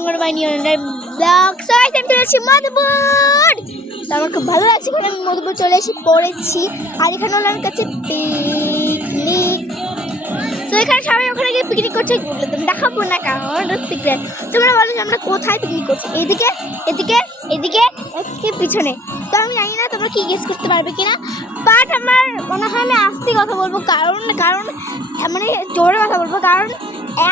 Blog সবাই আমি চলে এসেছি মধুপুর। তো আমার খুব ভালো লাগছে এখানে আমি মধুপুর চলে এসে পড়েছি। আর এখানে হলো আমার কাছে পিকনিক। তো এখানে সবাই ওখানে গিয়ে পিকনিক করছে, দেখাবো না কারণ সিক্রেট। তোমরা বলো যে আমরা কোথায় পিকনিক করছি, এদিকে এদিকে এদিকে এদিকে পিছনে। তো আমি জানি না তোমরা কি গেস করতে পারবে কিনা, বাট আমার মনে হয় আমি আস্তে কথা বলবো, কারণ মানে জোরে কথা বলবো, কারণ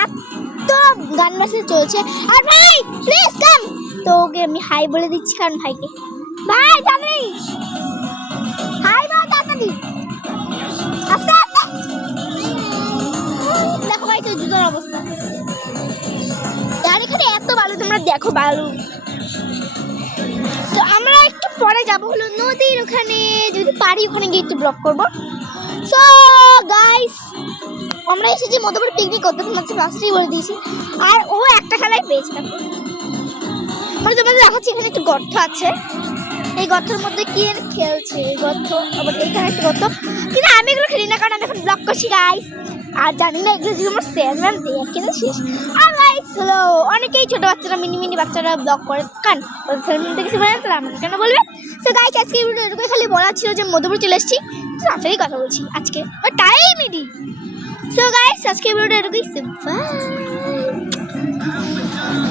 এত গান বাজে চলছে। আর ভাই প্লিজ কাম, তো ওকে আমি হাই বলে দিচ্ছি, কারণ ভাইকে ভাই জানি হাই বল তাড়াতাড়ি আস্তে আস্তে। দেখো ভাই তো জুতোর অবস্থা, আর এখানে এত বালু, তোমরা দেখো বালু। তো আমরা একটু পরে যাবো হলো নদীর ওখানে, যদি পারি ওখানে গিয়ে একটু ব্লগ করবো। সো গাইস আমরা এসেছি মধুপুর পিকনিক করতে, তোমাদের লাস্টেই বলে দিয়েছি। আর ও একটা খেলাই পেয়েছে, দেখো মানে তোমাদের দেখাচ্ছি। এখানে একটু গর্ত আছে, এই গর্তের মধ্যে কি খেলছে, এই গর্ত আবার এখানে একটা গর্ত, কিন্তু আমি এগুলো খেলি না কারণ আমি এখন ব্লগ করছি গাইস। আর জানি না এগুলো যদি আমার স্যারম্যান দেয় কিন্তু শেষ। আর গাইস হলো অনেকেই ছোটো বাচ্চারা মিনি বাচ্চারা ব্লগ করে, কারণ ওদের স্যারম্যান থেকে কিছু বলে তাহলে আমাকে কেন বলবে। সো গাইস আজকে এই ভিডিও এটুকুই, খালি বলার ছিল যে মধুপুর চলে এসেছি, তাড়াতাড়ি কথা বলছি আজকে টাইমই দিই। সো গাইস আজকে এই ভিডিওটা এটুকুই, বাই।